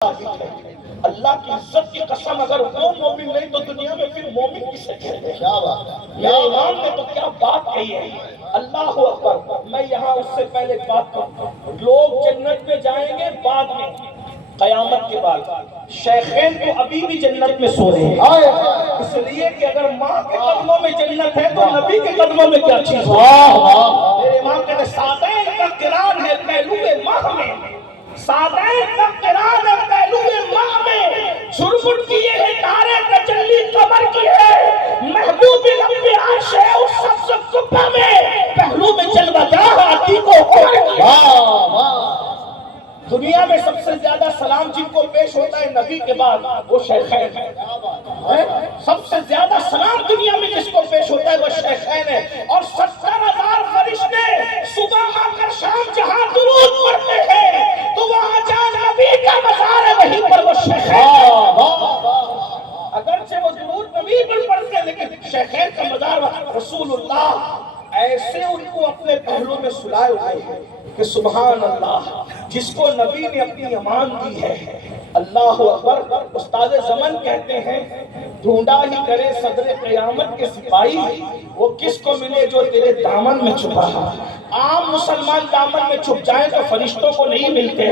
اللہ کی عزت کی قسم اگر وہ مومن نہیں تو دنیا میں پھر مومن کسے کہتے ہیں؟ کیا بات ہے، میرے امام نے تو کیا بات کہی ہے، اللہ اکبر۔ میں یہاں اس سے پہلے بات کرتا ہوں، لوگ جنت میں جائیں گے بعد میں، قیامت کے بعد۔ شیخین تو ابھی بھی جنت میں سو رہے ہیں، اس لیے کہ اگر ماں کے قدموں میں جنت ہے تو نبی کے قدموں میں کیا چیز ہے؟ میرے امام کہتے ہیں ساتین کا قران ہے پہلو ماہ میں، ساتین کا قران ہے پہلو ماہ میں، جھرمٹ کیے ہیں تارے تجلی قمر کی ہے، محبوب رب عرش ہے اس سبز قبہ میں، پہلو میں جلوہ جاہ عتیق و عمر کی ہے۔ دنیا میں سب سے زیادہ سلام جن کو پیش ہوتا ہے نبی کے بعد وہ شیخین ہے، سب سے زیادہ سلام دنیا میں جس کو پیش ہوتا ہے وہ شیخین ہے، اور 70,000 فرشتے صبح آ کر شام جہاں درود پڑھتے ہیں تو وہاں جہاں نبی کا مزار ہے وہیں پر وہ شیخین ہے۔ اگرچہ وہ درود نبی پر پڑھتے ہیں لیکن شیخین کا مزار رسول اللہ ایسے ان کو اپنے پہلو میں سلائے ہوئے ہیں کہ سبحان اللہ، جس کو نبی نے اپنی امان دی ہے۔ اللہ اکبر۔ استاد زمن کہتے ہیں ڈھونڈا ہی کرے صدر قیامت کے سپاہی، وہ کس کو ملے جو تیرے دامن میں چھپا ہے۔ عام مسلمان دامن میں چھپ جائیں تو فرشتوں کو نہیں ملتے،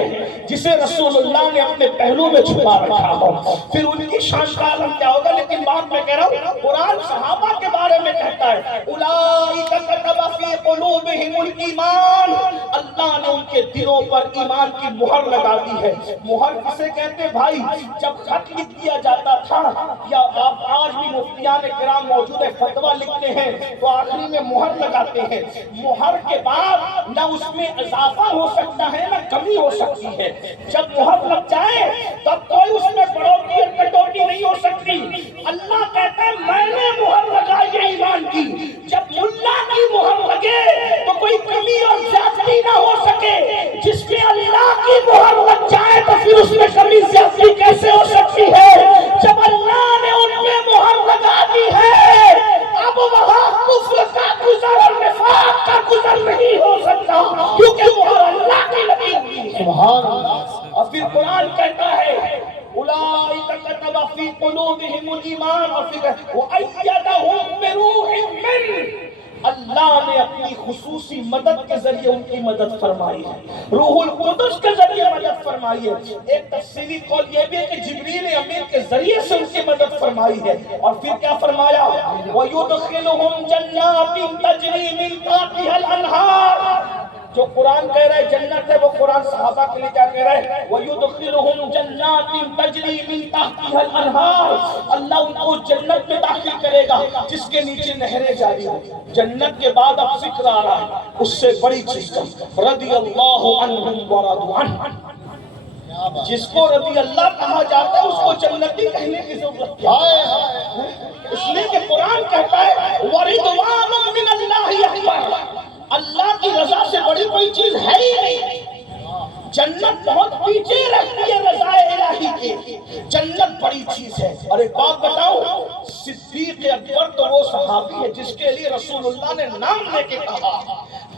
جسے رسول اللہ نے اپنے پہلو میں چھپا رکھا ہو پھر ان کی شان کا عالم کیا ہوگا۔ لیکن بات میں کہہ رہا ہوں قرآن صحابہ کے بارے میں کہتا ہے اولئک کتب فی قلوبہم الایمان، اللہ نے ان کے دلوں پر ایمان کی مہر لگا دی ہے۔ مہر کسے کہتے ہیں بھائی؟ جب خط لکھ دیا جاتا تھا یا آپ آج بھی مفتیان کرام موجود ہے فتویٰ لکھتے ہیں تو آخری میں مہر لگاتے ہیں، مہر کے بعد نہ اس میں اضافہ ہو سکتا ہے نہ کمی ہو سکتی ہے۔ جب مہر لگ جائے تب کوئی اس میں بڑھوتری اور کٹوتی نہیں ہو سکتی۔ اللہ کہتا ہے میں نے مہر لگائی ہے ایمان کی، جب اللہ کی مہر لگے تو کوئی کمی اور زیادتی نہ ہو سکے، جس میں اللہ کی مہر لگ جائے تو پھر اس میں کمی زیادتی کیسے ہو سکتی ہے؟ جب اللہ نے ان میں مہر لگا دی ہے اب وہاں کفر کا گزر اور نفاق کا گزر نہیں ہو سکتا، کیونکہ مہر اللہ کی لگی ہوئی ہے۔ سبحان اللہ۔ اور پھر قرآن کہتا ہے اولئک کتب فی قلوبہم الایمان اور پھر وأیدہم بروح منہ، اللہ نے اپنی خصوصی مدد کے ذریعے ان کی مدد فرمائی ہے، روح القدس کے ذریعے مدد فرمائی ہے۔ ایک تفسیری قول یہ بھی ہے کہ جبریل امین کے ذریعے سے ان کی مدد فرمائی ہے۔ اور پھر کیا فرمایا؟ وَيُدْخِلُهُمْ جَنَّاتٍ تَجْرِي مِن تَحْتِهَا الْأَنْهَارُ، جو قرآن کہہ رہا ہے جنت ہے وہ قرآن صحابہ کے لیے کیا کہہ رہا ہے؟ وَيُدْخِلُهُمْ جَنَّاتٍ تَجْرِي مِن تَحْتِهَا الْأَنْهَارُ، اللہ ان کو جنت میں داخل کرے گا جس کے نیچے نہریں جاری ہوں۔ جنت کے بعد اب ذکر آ رہا ہے اس سے بڑی چیز کا، رضی اللہ عنہم ورضوا عنہ، جس کو رضی اللہ کہا جاتا ہے اس کو جنتی کہنے کی ضرورت ہے، اس لیے کہ قرآن کہتا ہے وَرِضْوَانٌ مِّنَ اللَّهِ أَكْبَرُ، اللہ کی رضا سے بڑی کوئی چیز ہے ہی نہیں۔ جنت بہت پیچھے رہتی ہے رضا الہی کے، جنت بڑی چیز ہے۔ اور ایک بات بتاؤں، صدیق اکبر تو وہ صحابی ہے جس کے لیے رسول اللہ نے نام لے کے کہا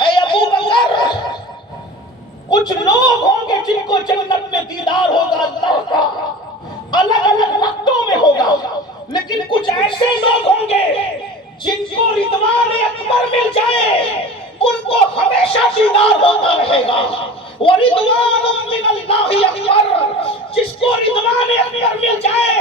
اے ابو بکر، کچھ لوگ ہوں گے جن کو جنت میں دیدار ہوگا اللہ کا، الگ الگ وقتوں میں ہوگا، لیکن کچھ ایسے لوگ ہوں گے جن کو رضوان اکبر مل جائے ان کو ہمیشہ دیدار ہوتا رہے گا۔ وَرِضْوَانٌ مِّنَ اللَّهِ أَكْبَرُ، جس کو رضوان اکبر مل جائے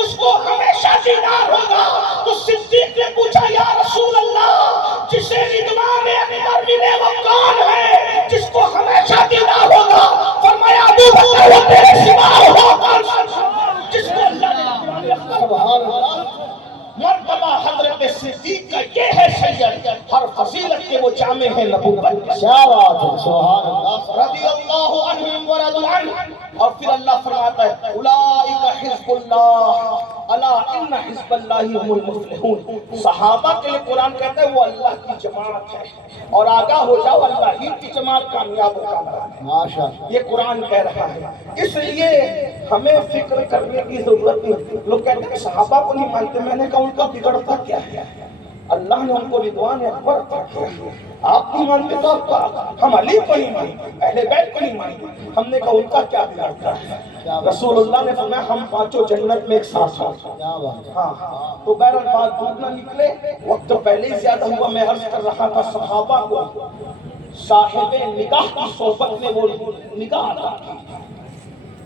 اس کو ہمیشہ دیدار ہوگا۔ تو صدیق نے پوچھا یا رسول اللہ، جسے رضوان اکبر ملے وہ کون ہے جس کو ہمیشہ دیدار ہوگا؟ فرمایا ابو بکر وہ تیرے سوا ہوگا جس کو اللہ نے رضوان اکبر۔ سبحان اللہ۔ مرتبہ حضرت صدیق کا یہ ہے سید، ہر فضیلت کے وہ جامع ہے نبوت۔ کیا بات ہے، سبحان اللہ۔ رضی اللہ عنہم ورضوا عنہ، اور پھر اللہ فرماتا ہے اولئک حزب اللہ الا ان حزب اللہ هم المفلحون، صحابہ کے لیے قرآن کہتا ہے وہ اللہ کی جماعت ہے، اور آگاہ ہو جاؤ اللہ ہی کی جماعت کامیاب و کامران ہے، ماشاءاللہ۔ یہ قرآن کہہ رہا ہے۔ اس لیے ہمیں فکر کرنے کی ضرورت نہیں۔ لوگ کہتے ہیں صحابہ کو نہیں مانتے، میں نے کہا ان کا بگڑتا کیا ہے؟ اللہ نے ان کو رضوان اکبر عطا کیا۔ آپ نہیں مانتے تو آپ کا، ہم علی کو نہیں مانتے، اہل بیت کو نہیں مانتے، ہم نے کہا ان کا کیا بگڑتا ہے؟ رسول اللہ نے فرمایا ہم پانچوں جنت میں ایک ساتھ ہیں۔ کیا بات ہے۔ ہاں تو بہرحال بات دور نہ نکلے، وقت تو پہلے ہی زیادہ ہوا۔ میں عرض کر رہا تھا صحابہ کو صاحب نگاہ کی صحبت میں وہ نگاہ عطا کی۔